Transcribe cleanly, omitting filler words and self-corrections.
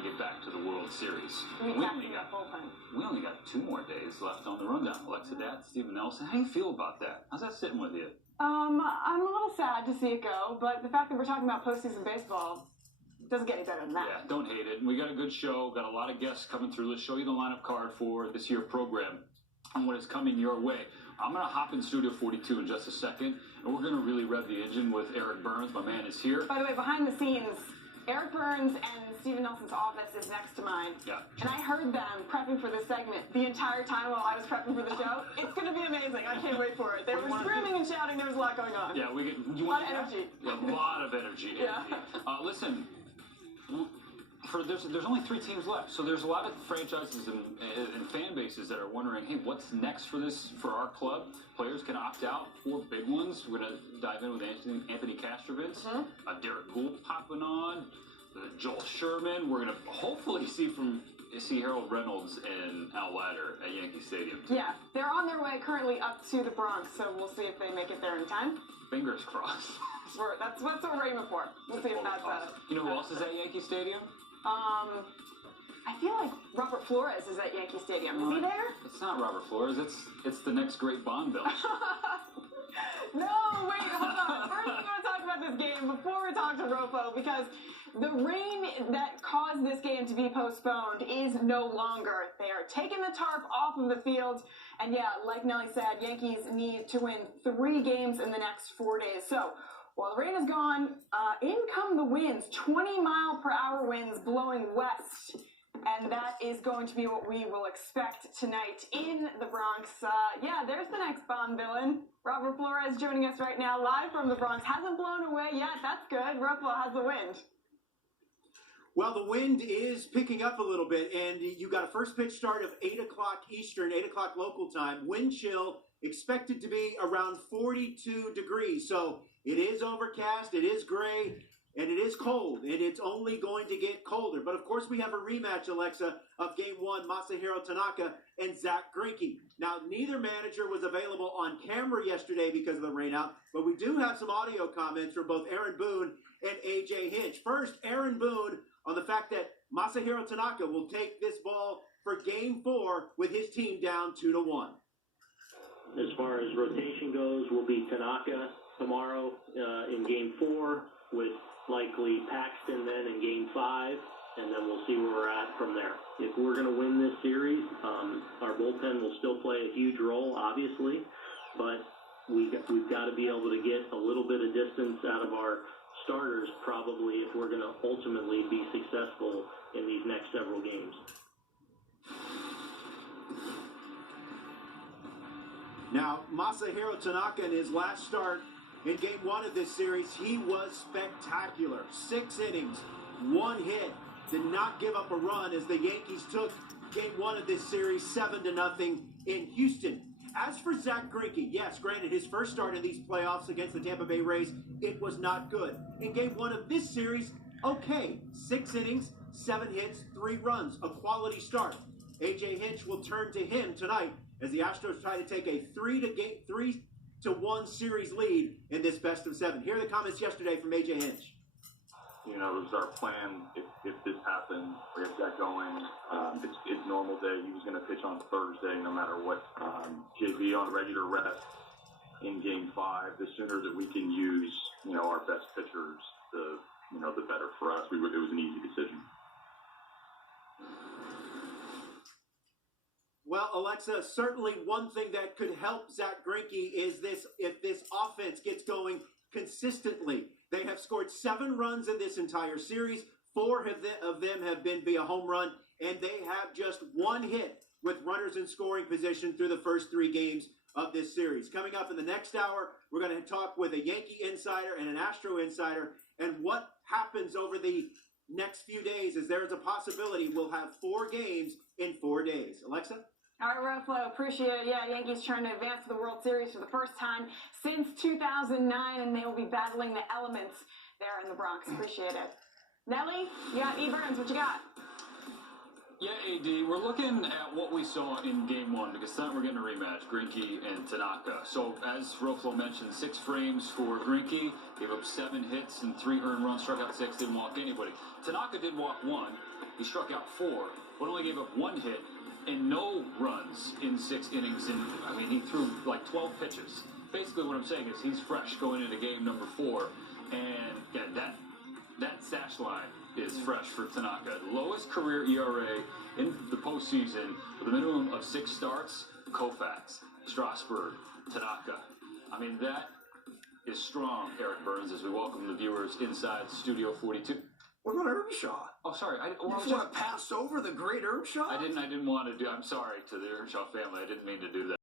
to get back to the World Series. We only got 2 more days left on the rundown. Alexa Dat, Steven Nelson, how do you feel about that? How's that sitting with you? I'm a little sad to see it go, but the fact that we're talking about postseason baseball doesn't get any better than that. Yeah, don't hate it. And we got a good show, got a lot of guests coming through. Let's show you the lineup card for this year program and what is coming your way. I'm going to hop in Studio 42 in just a second, and we're going to really rev the engine with Eric Burns. My man is here. By the way, behind the scenes, Eric Burns and Steven Nelson's office is next to mine. Yeah. And I heard them prepping for this segment the entire time while I was prepping for the show. It's going to be amazing. I can't wait for it. They were screaming and shouting. There was a lot going on. Yeah, a lot of energy. Yeah, a lot of energy. Yeah. Listen, there's only 3 teams left, so there's a lot of franchises and fan bases that are wondering, hey, what's next for our club? Players can opt out. 4 big ones. We're going to dive in with Anthony Castrovince, Derek Gould popping on, Joel Sherman. We're going to hopefully see Harold Reynolds and Al Leiter at Yankee Stadium. Yeah, they're on their way currently up to the Bronx, so we'll see if they make it there in time. Fingers crossed. That's what we're aiming for. We'll see if that's You know who else is at Yankee Stadium? I feel like Robert Flores is at Yankee Stadium. Is he there? It's not Robert Flores. It's the next great Bond villain. No, wait, hold on. First, we're going to talk about this game before we talk to Rofo, because the rain that caused this game to be postponed is no longer. They are taking the tarp off of the field. And yeah, like Nelly said, Yankees need to win 3 games in the next 4 days. So while the rain is gone, in come the winds, 20-mile-per-hour winds blowing west. And that is going to be what we will expect tonight in the Bronx. Yeah, there's the next Bond villain. Robert Flores joining us right now, live from the Bronx. Hasn't blown away yet. That's good. Rofo has the wind. Well, the wind is picking up a little bit, and you got a first pitch start of 8 o'clock Eastern, 8 o'clock local time. Wind chill expected to be around 42 degrees. So it is overcast, it is gray, and it is cold, and it's only going to get colder. But, of course, we have a rematch, Alexa, of Game 1, Masahiro Tanaka and Zack Greinke. Now, neither manager was available on camera yesterday because of the rainout, but we do have some audio comments from both Aaron Boone and A.J. Hinch. First, Aaron Boone on the fact that Masahiro Tanaka will take this ball for Game 4 with his team down 2-1. As far as rotation goes, will be Tanaka tomorrow in Game 4 with likely Paxton then in Game 5, and then we'll see where we're at from there. If we're going to win this series, our bullpen will still play a huge role, obviously, but we've got to be able to get a little bit of distance out of our starters probably if we're going to ultimately be successful in these next several games. Now, Masahiro Tanaka in his last start in Game 1 of this series, he was spectacular. 6 innings, 1 hit, did not give up a run as the Yankees took Game 1 of this series 7-0 in Houston. As for Zack Greinke, yes, granted, his first start in these playoffs against the Tampa Bay Rays, it was not good. In Game 1 of this series, okay, 6 innings, 7 hits, 3 runs, a quality start. A.J. Hinch will turn to him tonight as the Astros try to take a 3-1 series lead in this best-of-7. Here are the comments yesterday from A.J. Hinch. You know, it was our plan if this happened, we have that going. It's normal day. He was going to pitch on Thursday no matter what. JV on regular rest in Game 5. The sooner that we can use, you know, our best pitchers, the better for us. It was an easy decision. Well, Alexa, certainly one thing that could help Zack Greinke is if this offense gets going consistently. They have scored 7 runs in this entire series. 4 of them have been via home run, and they have just 1 hit with runners in scoring position through the first 3 games of this series. Coming up in the next hour, we're going to talk with a Yankee insider and an Astro insider, and what happens over the next few days is there is a possibility we'll have 4 games in 4 days. Alexa? All right, Rofo, appreciate it. Yeah, Yankees trying to advance to the World Series for the first time since 2009, and they will be battling the elements there in the Bronx. Appreciate it. Nelly, you got E. Burns. What you got? Yeah, AD, we're looking at what we saw in Game 1, because tonight we're getting a rematch, Greinke and Tanaka. So, as Rofo mentioned, 6 frames for Greinke, gave up 7 hits and 3 earned runs, struck out 6, didn't walk anybody. Tanaka did walk 1, He struck out 4, but only gave up 1 hit and no runs in 6 innings. And I mean, he threw like 12 pitches. Basically, what I'm saying is he's fresh going into game number 4, and yeah, that stash line is fresh for Tanaka. Lowest career ERA in the postseason with a minimum of 6 starts. Koufax, Strasburg, Tanaka. I mean, that is strong, Eric Burns, as we welcome the viewers inside Studio 42. What about Earnshaw? Oh, sorry. You just want to pass over the great Earnshaw? I didn't want to do. I'm sorry to the Earnshaw family. I didn't mean to do that.